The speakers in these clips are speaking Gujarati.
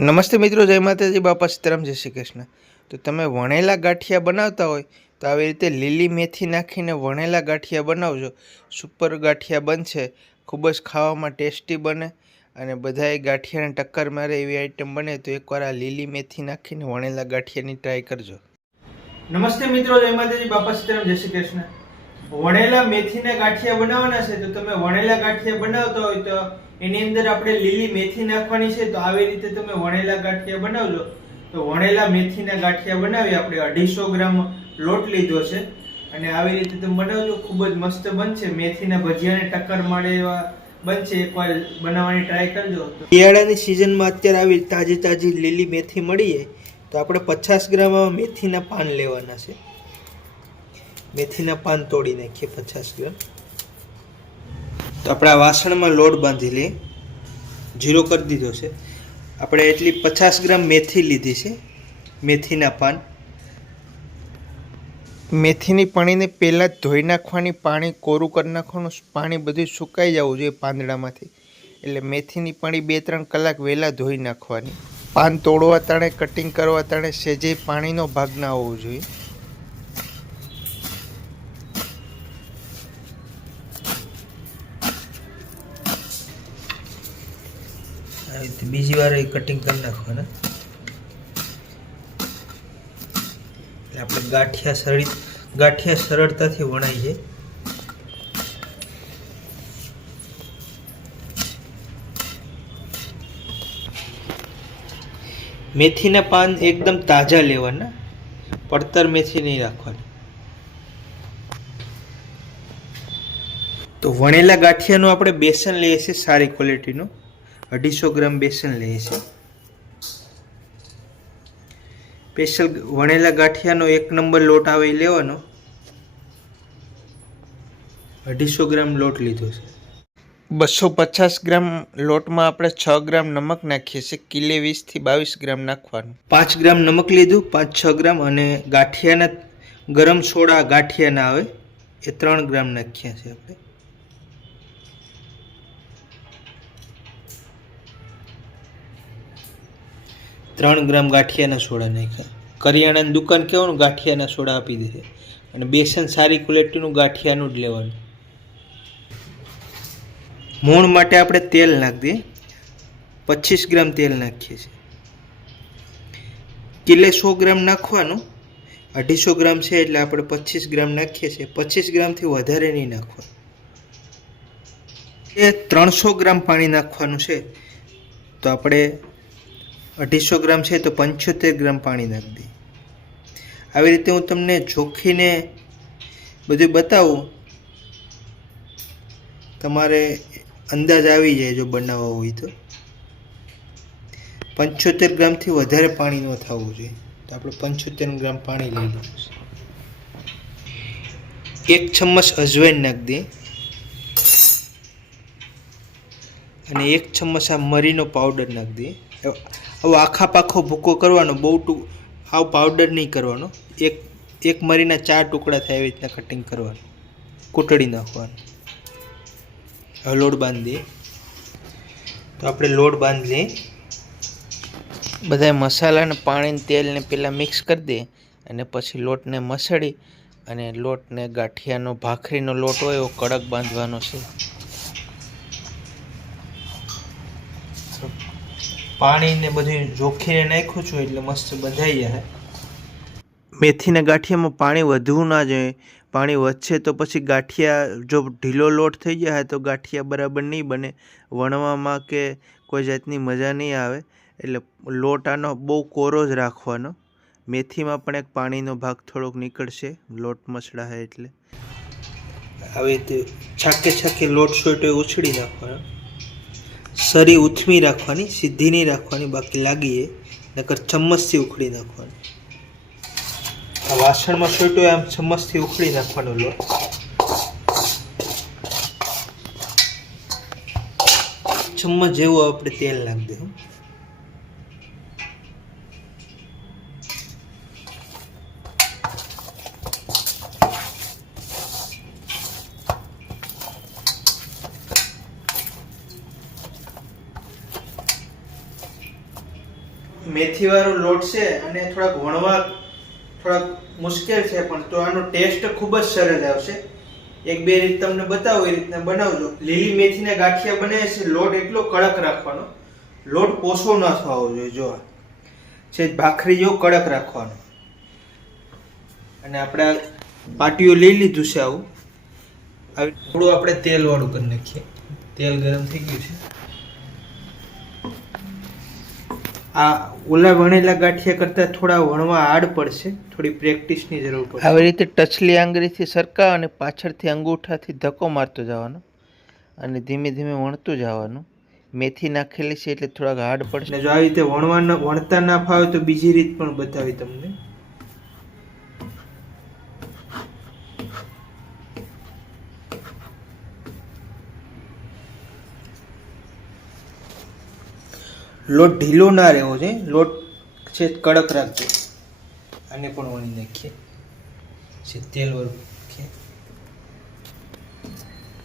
નમસ્તે મિત્રો, જય માતાજી, બાપા સીતારામ, જય શ્રી કૃષ્ણ. તો તમે વણેલા ગાંઠિયા બનાવતા હોય, તો આવી રીતે લીલી મેથી નાખીને વણેલા ગાંઠિયા બનાવજો. સુપર ગાંઠિયા બનશે, ખૂબ જ ખાવામાં ટેસ્ટી બને અને બધાએ ગાંઠિયાને ટક્કર મારે એવી આઈટમ બને તો એકવાર આ લીલી મેથી નાખીને વણેલા ગાંઠિયાની ટ્રાય કરજો. નમસ્તે મિત્રો, જય માતાજી, બાપા સીતારામ, જય શ્રી કૃષ્ણ. વણેલા મેથીના ગાંઠિયા બનાવવાના છે, તો તમે વણેલા ગાંઠિયા બનાવતા હોય તો એની અંદર આપણે લીલી મેથી નાખવાની છે, તો આવી રીતે તમે વણેલા ગાંઠિયા બનાવજો. તો વણેલા મેથીના ગાંઠિયા બનાવી આપણે અઢીસો ગ્રામ લોટ લીધો છે. અને આવી રીતે તમે બનાવજો, ખૂબ જ મસ્ત બનશે. મેથીના ભજીયાને ટક્કર મળે એવા બનશે. એકવાર બનાવવાની ટ્રાય કરજો. શિયાળાની સિઝનમાં અત્યારે આવી તાજી તાજી લીલી મેથી મળી તો આપણે પચાસ ગ્રામ મેથીના પાન લેવાના છે. મેથીના પાન તોડી નાખીએ પચાસ ગ્રામ. તો આપણે વાસણમાં લોટ બાંધી લઈએ. જીરો કરી દીધો છે. આપણે એટલી પચાસ ગ્રામ મેથી લીધી છે. મેથીના પાન. મેથીની પાણીને પહેલાં ધોઈ નાખવાની, પાણી કોરું કરી નાખવાનું, પાણી બધું સુકાઈ જવું જોઈએ પાંદડામાંથી. એટલે મેથીની પાણી બે ત્રણ કલાક વહેલા ધોઈ નાખવાની. પાન તોડવા તાણે, કટિંગ કરવા તાણે સેજે પાણીનો ભાગ ના હોવો જોઈએ. આવી રીતે બીજી વાર એ કટિંગ કરી નાખવાના. એટલે આપણે ગાંઠિયા સરળ ગાંઠિયા સરળતાથી વણાઈ જાય મેથીના પાન એકદમ તાજા લેવાના. પડતર મેથી નહીં રાખવાની. તો વણેલા ગાંઠિયાનું આપણે બેસન લઈએ છીએ સારી ક્વોલિટીનું અઢીસો ગ્રામ બેસન લઈએ છીએ સ્પેશિયલ વણેલા ગાંઠિયાનો એક નંબર લોટ આવે લેવાનો. અઢીસો ગ્રામ લોટ લીધો છે. બસો પચાસ ગ્રામ લોટમાં આપણે છ ગ્રામ નમક નાખીએ છીએ. કિલે વીસથી બાવીસ ગ્રામ નાખવાનું. પાંચ ગ્રામ નમક લીધું, પાંચ છ ગ્રામ અને ગાંઠિયાના ગરમ સોડા ગાંઠિયાના આવે એ ત્રણ ગ્રામ નાખ્યા છે આપણે. ત્રણ ગ્રામ ગાંઠિયાના સોડા નાખ્યા. કરિયાણાની દુકાન કહેવાનું ગાંઠિયાના સોડા આપી દેશે. અને બેસન સારી ક્વોલિટીનું ગાંઠિયાનું જ લેવાનું. મૂણ માટે આપણે તેલ નાખી દઈએ. પચીસ ગ્રામ તેલ નાખીએ છીએ. કિલે સો ગ્રામ નાખવાનું. અઢીસો ગ્રામ છે એટલે આપણે પચીસ ગ્રામ નાખીએ છીએ. પચીસ ગ્રામથી વધારે નહીં નાખવાનું. એ ત્રણસો ગ્રામ પાણી નાખવાનું છે. તો આપણે અઢીસો ગ્રામ છે તો પંચોતેર ગ્રામ પાણી નાખી દે. આવી રીતે હું તમને જોખીને બધું બતાવું. તમારે અંદાજ આવી જાય જો બનાવવા હોય તો. પંચોતેર ગ્રામથી વધારે પાણી ન થવું જોઈએ. તો આપણે પંચોતેર ગ્રામ પાણી લઈ લઈશું એક ચમ્મચ અજવાઈન નાખી દઈએ અને એક ચમચ આ મરીનો પાવડર નાખી દઈએ હવે આખા પાખો ભૂકો કરવાનો, બહુ ટૂ આવ પાવડર નહીં કરવાનો. એક એક મરીના ચાર ટુકડા થાય એવી રીતના કટિંગ કરવાનું. કૂટડી નાખવાનું. હવે લોટ બાંધી તો આપણે લોટ બાંધી લઈએ. બધા મસાલાને પાણી તેલને પહેલાં મિક્સ કરી દઈએ અને પછી લોટને મસળી અને લોટને ગાંઠિયાનો, ભાખરીનો લોટ હોય એવો કડક બાંધવાનો છે. પાણી ને બધું જોખીને નાખ્યું છું એટલે મસ્ત બંધાઈ જાય મેથીના ગાંઠિયામાં પાણી વધવું ના જોઈએ. પાણી વધશે તો પછી ગાંઠિયા જો ઢીલો લોટ થઈ જાય તો ગાંઠિયા બરાબર નહીં બને. વણવામાં કે કોઈ જાતની મજા નહીં આવે. એટલે લોટ આનો બહુ કોરો જ રાખવાનો. મેથીમાં પણ એક પાણીનો ભાગ થોડોક નીકળશે. લોટ મસળાશે એટલે. આવી રીતે છાકે છાકે લોટ સોટો ઉછળી નાખવાનો. સરી ઉથમી રાખવાની સીધી નહીં રાખવાની બાકી લાગીએ નકર ચમ્મચથી ઉખડી નાખવાની. આ વાસણમાં છૂટો આમ ચમ્મચથી ઉખડી નાખવાનો લોટ. ચમ્મચ જેવું આપણે તેલ નાખી દઉં મેથીવાળો લોટ છે અને થોડાક વણવા, થોડાક મુશ્કેલ છે પણ તો આનો ટેસ્ટ ખૂબ જ સરસ આવશે. એક બે રીત તમને બતાવો, એ રીતના બનાવજો. લીલી મેથીના ગાંઠિયા બને છે, લોટ એટલો કડક રાખવાનો. લોટ પોસો ન થવો જોઈએ, જો. છે ભાખરી જેવો કડક રાખવાનો. અને આપણે પાટીઓ લઈ લીધું છે આવી. થોડું આપણે તેલવાળું કરી નાખીએ. તેલ ગરમ થઈ ગયું છે. આ ઓલા વણેલા ગાંઠિયા કરતાં થોડા વણવા આડ પડશે. થોડી પ્રેક્ટિસની જરૂર પડશે. આવી રીતે ટચલી આંગળીથી સરકા અને પાછળથી અંગૂઠાથી ધક્કો મારતો જવાનો અને ધીમે ધીમે વણતું જવાનું. મેથી નાખેલી છે એટલે થોડાક હાર્ડ પડશે. જો આવી રીતે વણવા વણતા ના ફાવે તો બીજી રીત પણ બતાવી તમને. લોટ ઢીલો ના રહેવો છે લોટ છે કડક રાખજો. આને પણ વણી નાખીએ. છે તેલ વાળું નાખીએ.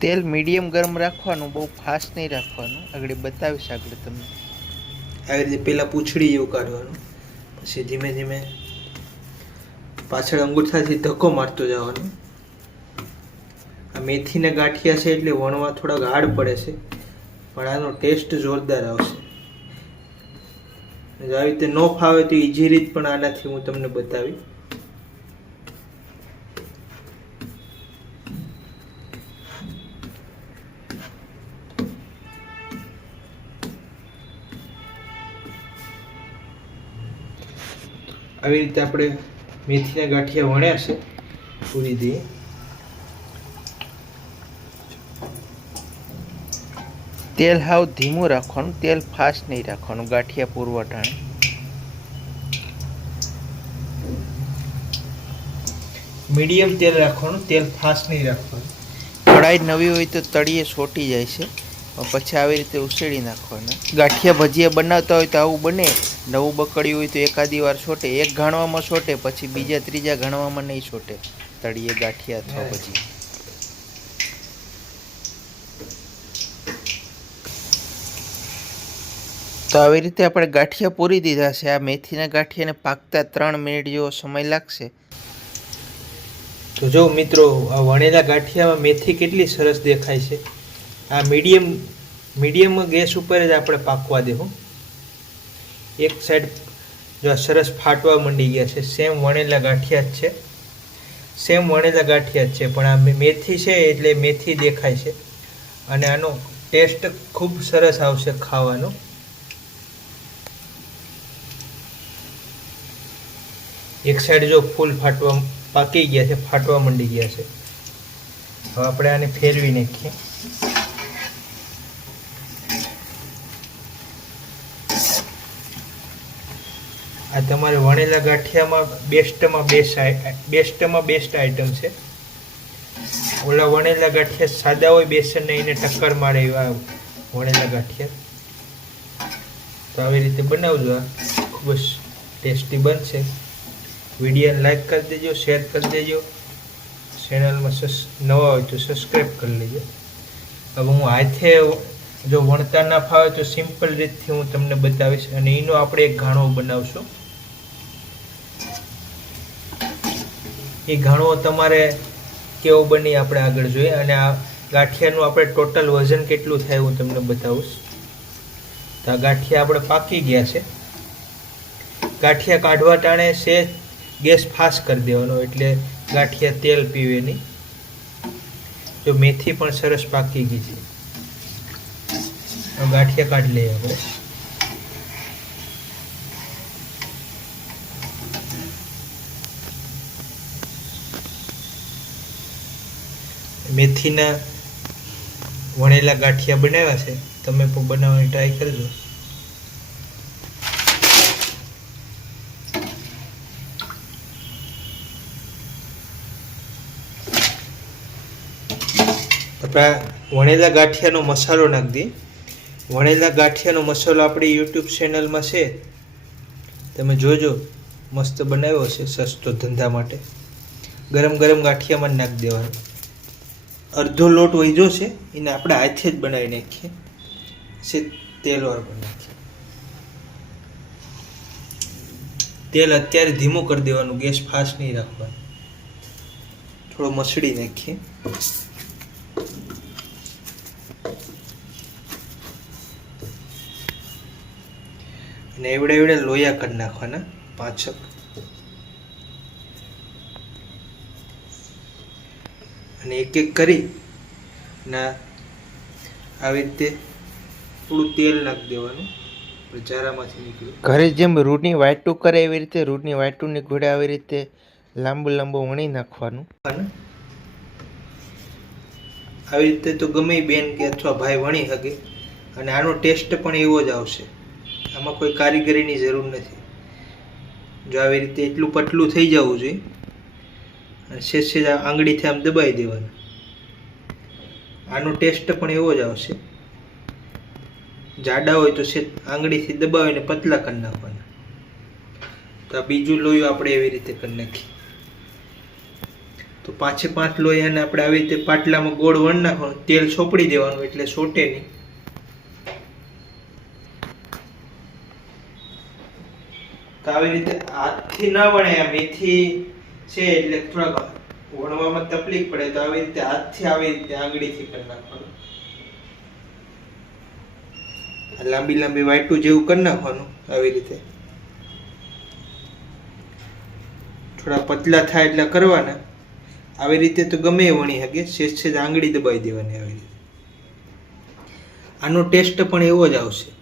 તેલ મીડિયમ ગરમ રાખવાનું બહુ ફાસ્ટ નહીં રાખવાનું. આગળ બતાવીશ આગળ તમને. આવી રીતે પહેલાં પૂંછડી એવું કાઢવાનું. પછી ધીમે ધીમે પાછળ અંગૂઠાથી ધક્કો મારતો જવાનો. આ મેથીના ગાંઠિયા છે એટલે વણવા થોડાક હાર્ડ પડે છે. પણ આનો ટેસ્ટ જોરદાર આવશે. આવી રીતે ન ફાવે તો ઈજી રીત પણ આનાથી હું તમને બતાવી આવી રીતે આપણે મેથીના ગાંઠિયા વણ્યા છે. પૂરી દઈએ તેલ હાવ ધીમું રાખવાનું તેલ ફાસ્ટ નહીં રાખવાનું ગાંઠિયા પૂરવા મીડિયમ તેલ રાખવાનું તેલ ફાસ્ટ નહીં રાખવાનું. કઢાઈ નવી હોય તો તળીએ છોટી જાય છે પછી આવી રીતે ઉસેડી નાખવાના. ગાંઠિયા ભજીયા બનાવતા હોય તો આવું બને નવું બકડ્યું હોય તો એકાદી વાર છોટે એક ઘાણવામાં છોટે પછી બીજા ત્રીજા ઘાણવામાં નહીં છોટે તળીએ ગાંઠિયા અથવા ભજીયા. તો આવી રીતે આપણે ગાંઠિયા પૂરી દીધા છે. આ મેથીના ગાંઠિયાને પાકતા ત્રણ મિનિટ જેવો સમય લાગશે. તો જો મિત્રો, આ વણેલા ગાંઠિયામાં મેથી કેટલી સરસ દેખાય છે. આ મીડિયમ મીડિયમ ગેસ ઉપર જ આપણે પાકવા દેવું એક સાઈડ જો આ સરસ ફાટવા માંડી ગયા છે. સેમ વણેલા ગાંઠિયા જ છે. સેમ વણેલા ગાંઠિયા જ છે, પણ આ મેથી છે એટલે મેથી દેખાય છે. અને આનો ટેસ્ટ ખૂબ સરસ આવશે ખાવાનો. એક સાઈડ જો ફૂલ ફાટવા પાકી ગયા છે, ફાટવા માંડી ગયા છે. હવે આપણે આને ફેરવી નાખીએ. આ તમારે વણેલા ગાંઠિયામાં બેસ્ટમાં બેસ્ટ બેસ્ટમાં બેસ્ટ આઈટમ છે. ઓલા વણેલા ગાંઠિયા સાદા હોય બેસનને એને ટક્કર મારે એવા વણેલા ગાંઠિયા. તો આવી રીતે બનાવજો આ. ખૂબ જ ટેસ્ટી બનશે. વિડીયોને લાઈક કરી દેજો, શેર કરી દેજો. ચેનલમાં સસ, નવા હોય તો સબસ્ક્રાઈબ કરી લેજો. હવે હું હાથે જો વણતા ના ફાવે તો સિમ્પલ રીતથી હું તમને બતાવીશ અને એનો આપણે એક ઘાણો બનાવશું. એ ઘાણો તમારે કેવો બની આપણે આગળ જોઈએ અને આ ગાંઠિયાનું આપણે ટોટલ વજન કેટલું થાય હું તમને બતાવીશ. તો આ ગાંઠિયા આપણે પાકી ગયા છે. ગાંઠિયા કાઢવા ટાણે છે ગેસ ફાસ્ટ કરી દેવાનો એટલે ગાંઠિયા તેલ પીવે નહીં. જો મેથી પણ સરસ પાકી ગઈ છે. ગાંઠિયા કાઢી લઈએ આપણે. મેથીના વણેલા ગાંઠિયા બનાવ્યા છે. તમે પણ બનાવવાની ટ્રાય કરજો. વણેલા ગાંઠિયાનો મસાલો નાખી દઈએ. વણેલા ગાંઠિયાનો મસાલો આપણી યુટ્યુબ ચેનલમાં છે. તમે જોજો, મસ્ત બનાવ્યો છે સસ્તો ધંધા માટે. ગરમ ગરમ ગાંઠિયામાં નાખી દેવાનો. અડધો લોટ વહીજો છે, એને આપણે હાથે જ બનાવી નાખીએ. છે, તેલ વાળું નાખીએ. તેલ અત્યારે ધીમું કરી દેવાનું, ગેસ ફાસ્ટ નહીં રાખવાનો. થોડો મસળી નાખીએ. અને એવડે એવડે લોયા કરી નાખવાના પાછળ. અને એક એક કરી ના આવી રીતે થોડું તેલ નાખી દેવાનું. ચારામાંથી નીકળ્યું. ઘરે જેમ રૂટની વાટું કરે એવી રીતે રૂટની વાટુંની ઘોડે આવી રીતે લાંબુ લાંબુ વણી નાખવાનું. આવી રીતે તો ગમે બેન કે અથવા ભાઈ વણી શકે. અને આનો ટેસ્ટ પણ એવો જ આવશે. આમાં કોઈ કારીગરીની જરૂર નથી. જો આવી રીતે એટલું પતલું થઈ જવું જોઈએ, અને સેજ સેજ આંગળીથી આમ દબાઈ દેવાનું. આનો ટેસ્ટ પણ એવો જ આવશે. જાડા હોય તો છે આંગળીથી દબાવીને પતલા કરી નાખવાના. તો આ બીજું લોયું આપણે એવી રીતે કરી નાખીએ. તો પાંચે પાંચ લોયાને આપણે આવી રીતે પાટલામાં ગોળ વણ નાખવાનું, તેલ છોપડી દેવાનું એટલે સોટે નહીં. તો આવી રીતે હાથથી ના વણે આ મેથી છે એટલે થોડાક વણવામાં તકલીફ પડે તો આવી રીતે હાથથી આવી રીતે આંગળીથી કરી નાખવાનું. લાંબી લાંબી વાટું જેવું કરી નાખવાનું આવી રીતે. થોડા પતલા થાય એટલે કરવાના. આવી રીતે તો ગમે વણી શકે સેજ સેજ આંગળી દબાઈ દેવાની આવી રીતે. આનો ટેસ્ટ પણ એવો જ આવશે.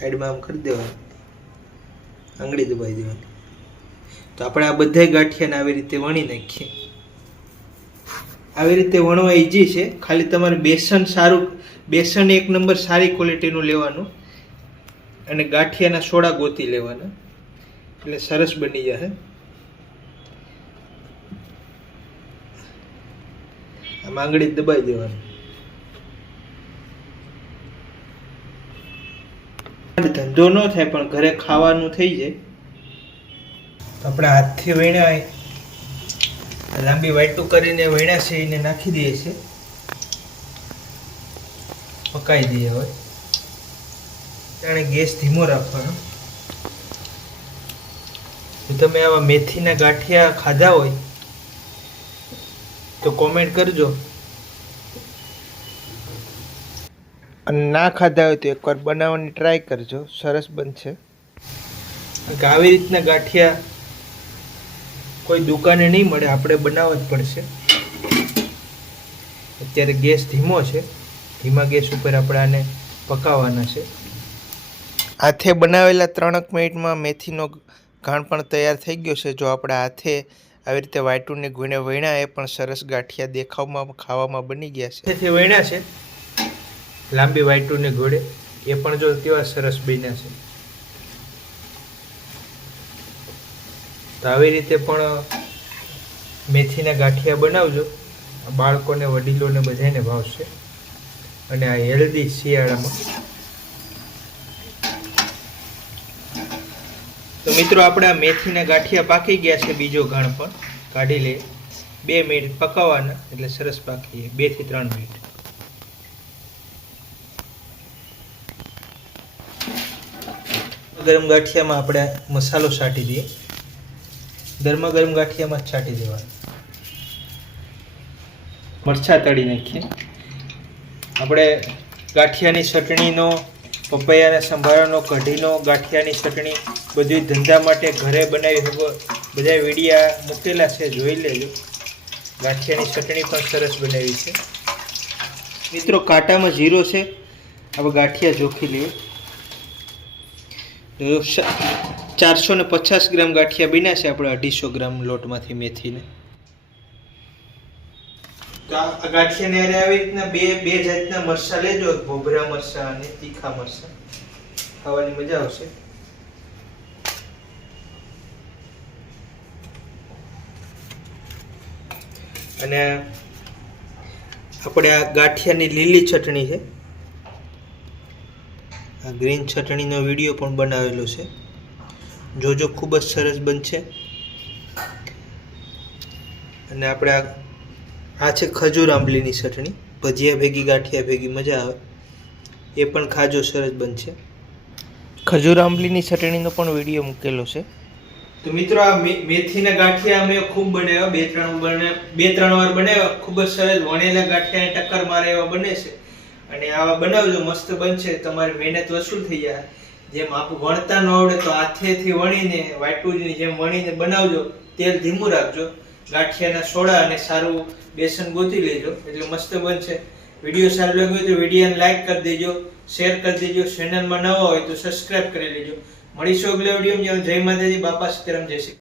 સાઈડમાં આમ કરી દેવાનું. આંગળી દબાઈ દેવાની. તો આપણે આ બધા ગાંઠિયાને આવી રીતે વણી નાખીએ. આવી રીતે વણવા ઈજી છે. ખાલી તમારે બેસન સારું, બેસન એક નંબર સારી ક્વોલિટીનું લેવાનું અને ગાંઠિયાના સોડા ગોતી લેવાના. એટલે સરસ બની જશે આમ આંગળી દબાઈ દેવાની. ધંધો ન થાય, પણ ઘરે ખાવાનું થઈ જાય. આપણે હાથથી વણ્યા. લાંબી વાટું કરીને વીણા છે, એને નાખી દઈએ છીએ. પકાઈ દઈએ હવે. જાણે ગેસ ધીમો રાખવાનો. જો તમે આવા મેથીના ગાંઠિયા ખાધા હોય, તો કોમેન્ટ કરજો. અને ના ખાધા હોય તો એકવાર બનાવવાની ટ્રાય કરજો. સરસ બનશે. આવી રીતના ગાંઠિયા કોઈ દુકાને નહીં મળે આપણે બનાવવા જ પડશે. અત્યારે ગેસ ધીમો છે. ધીમા ગેસ ઉપર આપણે આને પકાવવાના છે. હાથે બનાવેલા ત્રણક મિનિટમાં મેથીનો ઘાણ પણ તૈયાર થઈ ગયો છે. જો આપણે હાથે આવી રીતે વાટુને ગુણે વણ્યા એ પણ સરસ ગાંઠિયા દેખાવમાં ખાવામાં બની ગયા છે. તેથી વણ્યા છે. લાંબી વાટુને ઘોડે, એ પણ જો કેવા સરસ બન્યા છે. તો આવી રીતે પણ મેથીના ગાંઠિયા બનાવજો. બાળકોને, વડીલોને બધાને ભાવશે. અને આ હેલ્ધી શિયાળામાં. તો મિત્રો, આપણે આ મેથીના ગાંઠિયા પાકી ગયા છે બીજો ઘણ પણ. કાઢી લઈએ. બે મિનિટ પકાવવાના એટલે સરસ પાકી બેથી ત્રણ મિનિટ. ગરમ ગાંઠિયામાં આપણે મસાલો છાંટી દઈએ. ગરમા ગરમ ગાંઠિયામાં જ છાંટી દેવાનું. મરચાં તળી નાખીએ. આપણે ગાંઠિયાની ચટણીનો, પપૈયાના સંભારાનો, કઢીનો ગાંઠિયાની ચટણી બધી ધંધા માટે ઘરે બનાવી શકો. બધા વીડિયા મૂકેલા છે, જોઈ લેજો. ગાંઠિયાની ચટણી પણ સરસ બનાવી છે. મિત્રો, કાંટામાં જીરો છે. હવે ગાંઠિયા જોખી લઈએ. ચારસો ને પચાસ ગ્રામ ગાંઠિયા બીના છે આપણે અઢીસો ગ્રામ લોટમાંથી મેથીને. ગાંઠિયાને અરે આવી રીતના બે બે જાતના મરચા લેજો, ભોભરા મરચા અને તીખા મરચા. ખાવાની મજા આવશે. અને આપણે આ ગાંઠિયાની લીલી ચટણી છે. આ ગ્રીન ચટણીનો વીડિયો પણ બનાવેલો છે. જોજો ખૂબ જ સરસ બનશે. અને આપણે આ આ છે ખજૂર આંબલીની ચટણી. ભજીયા ભેગી ગાંઠિયા ભેગી મજા આવે. એ પણ ખાજો સરસ બનશે. ખજૂર આંબલીની ચટણીનો પણ વીડિયો મૂકેલો છે. તો મિત્રો આ મેથીના ગાંઠિયા અમે ખૂબ બનાવ્યા. બે ત્રણ બને બે ત્રણ વાર બનાવ્યા. ખૂબ જ સરસ. વણેલા ગાંઠિયા ટક્કર મારે એવા બને છે. અને આવા બનાવજો, મસ્ત બનશે. તમારી મહેનત વસૂલ થઈ જાય. જેમ આપ વણતા ન આવડે તો હાથેથી વણીને વાટુની જેમ વણીને બનાવજો. તેલ ધીમું રાખજો. ગાંઠિયાના સોડા અને સારું બેસન ગોતી લેજો. એટલે મસ્ત બનશે. વીડિયો સારો લાગ્યો તો વિડીયોને લાઈક કરી દેજો. શેર કરી દેજો. ચેનલમાં નવા હોય તો સબસ્ક્રાઇબ કરી લેજો. મળીશું અગલા વીડિયો જય માતાજી. બાપા સીતારામ જય શ્રી